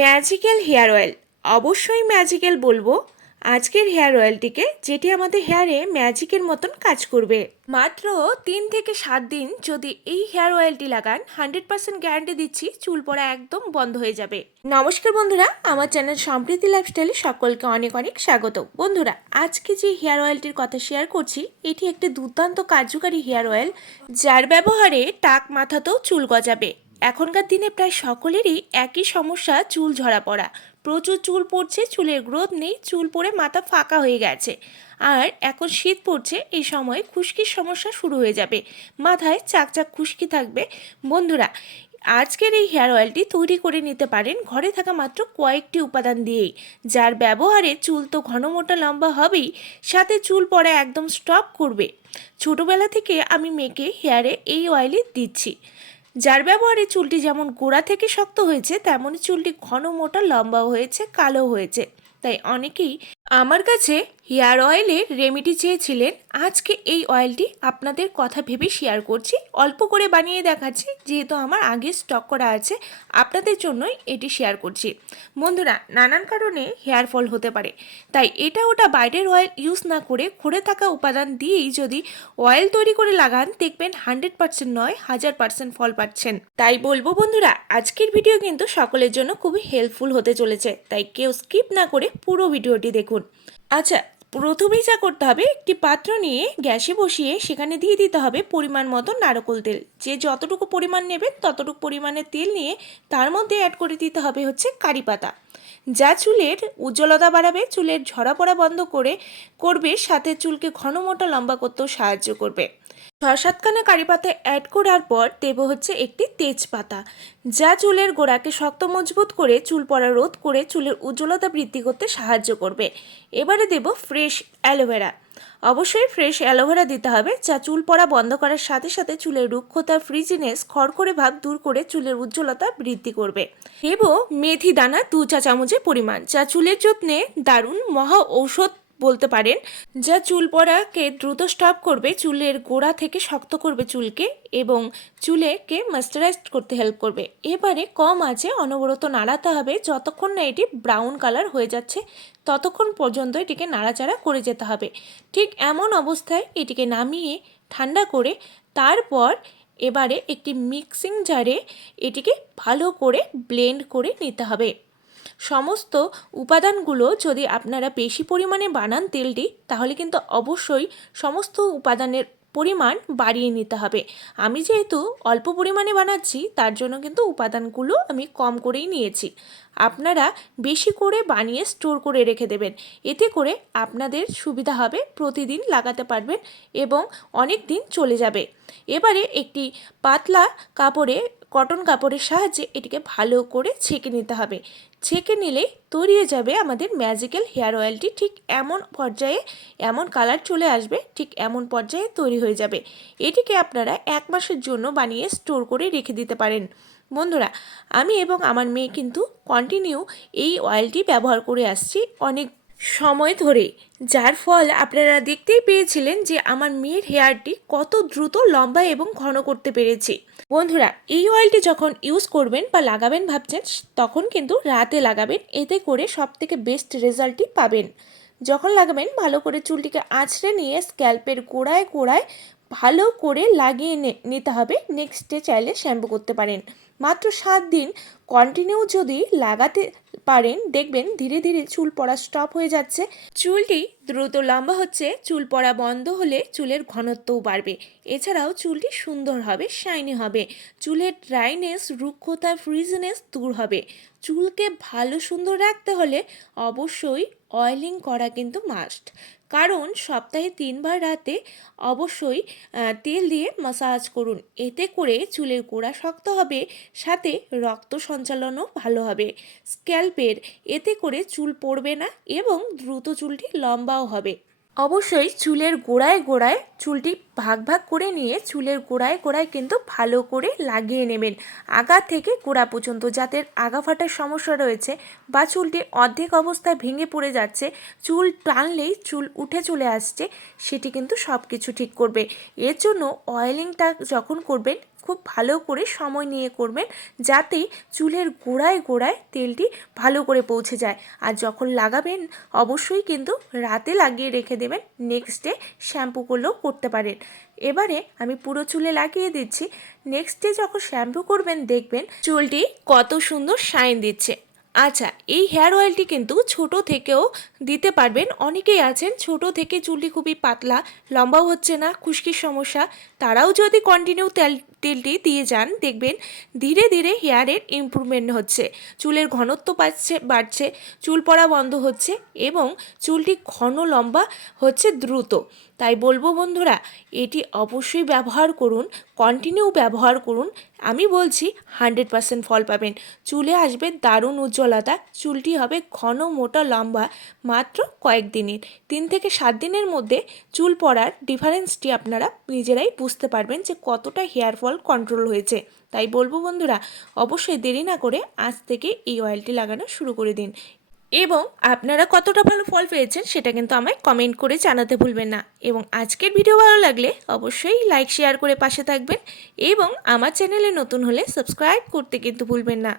Magical hair oil. অবশ্যই magical বলব। আজকের হেয়ার অয়েলটিকে, যেটি আমাদের হেয়ারে ম্যাজিকের মতন কাজ করবে। মাত্র তিন থেকে সাত দিন যদি এই হেয়ার অয়েলটি লাগান, হান্ড্রেড পার্সেন্ট গ্যারান্টি দিচ্ছি, চুল পড়া একদম বন্ধ হয়ে যাবে। নমস্কার বন্ধুরা, আমার চ্যানেল সম্প্রীতি লাইফস্টাইলে সকলকে অনেক অনেক স্বাগত। বন্ধুরা, আজকে যে হেয়ার অয়েলটির কথা শেয়ার করছি, এটি একটি দুর্দান্ত কার্যকারী হেয়ার অয়েল, যার ব্যবহারে টাক মাথাতেও চুল গজাবে। এখনকার দিনে প্রায় সকলেরই একই সমস্যা, চুল ঝরা পড়া। প্রচুর চুল পড়ছে, চুলের গ্রোথ নেই, চুল পড়ে মাথা ফাঁকা হয়ে গেছে। আর এখন শীত পড়ছে, এই সময় খুশকির সমস্যা শুরু হয়ে যাবে। মাথায় চাকচাক খুশকি থাকবে। বন্ধুরা, আজকের এই হেয়ার অয়েলটি তৈরি করে নিতে পারেন ঘরে থাকা মাত্র কয়েকটি উপাদান দিয়েই। যার ব্যবহারে চুল তো ঘন মোটা লম্বা হবেই, সাথে চুল পড়া একদম স্টপ করবে। ছোটোবেলা থেকে আমি মেয়েকে হেয়ারে এই অয়েলই দিচ্ছি। যার ব্যবহারে চুলটি যেমন গোড়া থেকে শক্ত হয়েছে তেমনই চুলটি ঘন মোটা লম্বাও হয়েছে কালো হয়েছে। তাই অনেকেই আমার কাছে হেয়ার অয়েলের রেমেডি চেয়েছিলেন। আজকে এই অয়েলটি আপনাদের কথা ভেবে শেয়ার করছি। অল্প করে বানিয়ে দেখাচ্ছি, যেহেতু আমার আগে স্টক করা আছে। আপনাদের জন্যই এটি শেয়ার করছি। বন্ধুরা, নানান কারণে হেয়ার ফল হতে পারে। তাই এটা ওটা বাইরের অয়েল ইউজ না করে ঘরে থাকা উপাদান দিয়েই যদি অয়েল তৈরি করে লাগান, দেখবেন হান্ড্রেড পার্সেন্ট নয়, হাজার পার্সেন্ট ফল পাচ্ছেন। তাই বলব বন্ধুরা, আজকের ভিডিও কিন্তু সকলের জন্য খুবই হেল্পফুল হতে চলেছে। তাই কেউ স্কিপ না করে পুরো ভিডিওটি দেখুন। আচ্ছা প্রথমেই যা করতে হবে, একটি পাত্র নিয়ে গ্যাসে বসিয়ে সেখানে দিয়ে দিতে হবে পরিমাণ মতো নারকল তেল। যে যতটুকু পরিমাণ নেবেন, ততটুকু পরিমাণের তেল নিয়ে তার মধ্যে অ্যাড করে দিতে হবে হচ্ছে কারি পাতা। যা চুলের উজ্জ্বলতা বাড়াবে, চুলের ঝরা পড়া বন্ধ করে করবে, সাথে চুলকে ঘন মোটা লম্বা করতেও সাহায্য করবে। ছ সাতখানা কারি পাতা অ্যাড করার পর দেব হচ্ছে একটি তেজপাতা, যা চুলের গোড়াকে শক্ত মজবুত করে চুল পড়া রোধ করে চুলের উজ্জ্বলতা বৃদ্ধি করতে সাহায্য করবে। এবারে দেব ফ্রেশ অ্যালোভেরা অবশ্যই ফ্রেশ অ্যালোভেরা দিতে হবে, যা চুল পড়া বন্ধ করার সাথে সাথে চুলের রুক্ষতা ফ্রিজিনেস খড়খড়ে ভাব দূর করে চুলের উজ্জ্বলতা বৃদ্ধি করবে। এবং মেথি দানা দু চা চামচের পরিমাণ, যা চুলের যত্নে দারুণ মহা ঔষধ বলতে পারেন, যা চুল পড়াকে দ্রুত স্টপ করবে, চুলের গোড়া থেকে শক্ত করবে চুলকে এবং চুলেকে ময়েশ্চারাইজ করতে হেল্প করবে। এবারে কম আছে, অনবরত নাড়াতে হবে, যতক্ষণ না এটি ব্রাউন কালার হয়ে যাচ্ছে, ততক্ষণ পর্যন্ত এটিকে নাড়াচাড়া করে যেতে হবে। ঠিক এমন অবস্থায় এটিকে নামিয়ে ঠান্ডা করে তারপর এবারে একটি মিক্সিং জারে এটিকে ভালো করে ব্লেন্ড করে নিতে হবে। সমস্ত উপাদানগুলো যদি আপনারা বেশি পরিমাণে বানান তেলটি, তাহলে কিন্তু অবশ্যই সমস্ত উপাদানের পরিমাণ বাড়িয়ে নিতে হবে। আমি যেহেতু অল্প পরিমাণে বানাচ্ছি, তার জন্য কিন্তু উপাদানগুলো আমি কম করেই নিয়েছি। আপনারা বেশি করে বানিয়ে স্টোর করে রেখে দেবেন। এতে করে আপনাদের সুবিধা হবে, প্রতিদিন লাগাতে পারবেন এবং অনেক দিন চলে যাবে। এবারে একটি পাতলা কাপড়ে, কটন কাপড়ের সাহায্যে এটিকে ভালো করে ছেঁকে নিতে হবে। ছেঁকে নিলে তৈরি হয়ে যাবে আমাদের ম্যাজিক্যাল হেয়ার অয়েলটি ঠিক এমন পর্যায়ে এমন কালার চলে আসবে, ঠিক এমন পর্যায়ে তৈরি হয়ে যাবে। এটিকে আপনারা এক মাসের জন্য বানিয়ে স্টোর করে রেখে দিতে পারেন। বন্ধুরা, আমি এবং আমার মেয়ে কিন্তু কন্টিনিউ এই অয়েলটি ব্যবহার করে আসছি অনেক সময় ধরে। যার ফল আপনারা দেখতেই পেয়েছিলেন যে আমার মেয়ের হেয়ারটি কত দ্রুত, লম্বা এবং ঘন করতে পেরেছি। বন্ধুরা, এই অয়েলটি যখন ইউজ করবেন বা লাগাবেন ভাবছেন, তখন কিন্তু রাতে লাগাবেন, এতে করে সব থেকে বেস্ট রেজাল্টই পাবেন। যখন লাগাবেন, ভালো করে চুলটিকে আঁচড়ে নিয়ে স্ক্যাল্পের গোড়ায় গোড়ায় ভালো করে লাগিয়ে নিতে হবে। নেক্সট ডে চাইলে শ্যাম্পু করতে পারেন। মাত্র সাত দিন কন্টিনিউ যদি লাগাতে পারেন, দেখবেন ধীরে ধীরে চুল পড়া স্টপ হয়ে যাচ্ছে। চুলটি দ্রুত লম্বা হচ্ছে, চুল পড়া বন্ধ হলে চুলের ঘনত্বও বাড়বে। এছাড়াও চুলটি সুন্দর হবে শাইনি হবে। চুলের ড্রাইনেস রুক্ষতা ফ্রিজনেস দূর হবে। চুলকে ভালো সুন্দর রাখতে হলে অবশ্যই অয়েলিং করা কিন্তু মাস্ট কারণ সপ্তাহে তিনবার রাতে অবশ্যই তেল দিয়ে মাসাজ করুন। এতে করে চুলের গোড়া শক্ত হবে, সাথে রক্ত সঞ্চালনও ভালো হবে। স্ক্যাল্পের, এতে করে চুল পড়বে না এবং দ্রুত চুলটি লম্বাও হবে। অবশ্যই চুলের গোড়ায় গোড়ায় চুলটি ভাগ ভাগ করে নিয়ে চুলের গোড়ায় গোড়ায় কিন্তু ভালো করে লাগিয়ে নেবেন। আগা থেকে গোড়া পর্যন্ত যাদের আগা ফাটার সমস্যা রয়েছে বা চুলটি অর্ধেক অবস্থায় ভেঙে পড়ে যাচ্ছে, চুল টানলেই চুল উঠে চলে আসছে, সেটি কিন্তু সব কিছু ঠিক করবে। এর জন্য অয়েলিংটা যখন করবেন খুব ভালো করে সময় নিয়ে করবেন যাতে চুলের গোড়ায় গোড়ায় তেলটি ভালো করে পৌঁছে যায়। আর যখন লাগাবেন, অবশ্যই কিন্তু রাতে লাগিয়ে রেখে দেবেন। নেক্সট ডে শ্যাম্পু করলেও করতে পারেন। এবারে আমি পুরো চুলে লাগিয়ে দিচ্ছি। নেক্সট ডে যখন শ্যাম্পু করবেন, দেখবেন চুলটি কত সুন্দর শাইন দিচ্ছে। আচ্ছা এই হেয়ার অয়েলটি কিন্তু ছোট থেকেও দিতে পারবেন। অনেকেই আছেন ছোট থেকে চুলটি খুবই পাতলা, লম্বাও হচ্ছে না, খুশকির সমস্যা। তারাও যদি কন্টিনিউ তেল, তেলটি দিয়ে যান, দেখবেন ধীরে ধীরে হেয়ারের ইমপ্রুভমেন্ট হচ্ছে। চুলের ঘনত্ব বাড়ছে বাড়ছে, চুল পড়া বন্ধ হচ্ছে এবং চুলটি ঘন লম্বা হচ্ছে দ্রুত। তাই বলব বন্ধুরা, এটি অবশ্যই ব্যবহার করুন কন্টিনিউ ব্যবহার করুন। আমি বলছি হান্ড্রেড পার্সেন্ট ফল পাবেন। চুলে আসবে দারুণ উজ্জ্বলতা, চুলটি হবে ঘন, মোটা, লম্বা, মাত্র কয়েকদিনের তিন থেকে সাত দিনের মধ্যে চুল পড়ার ডিফারেন্সটি আপনারা নিজেরাই বুঝতে পারবেন যে কতটা হেয়ার ফল কন্ট্রোল হয়েছে। তাই বলব বন্ধুরা, অবশ্যই দেরি না করে আজ থেকে এই অয়েলটি লাগানো শুরু করে দিন। এবং আপনারা কতটা ভালো ফল পেয়েছেন সেটা কিন্তু আমায় কমেন্ট করে জানাতে ভুলবেন না। এবং আজকের ভিডিও ভালো লাগলে অবশ্যই লাইক শেয়ার করে পাশে থাকবেন এবং আমার চ্যানেলে নতুন হলে সাবস্ক্রাইব করতে কিন্তু ভুলবেন না।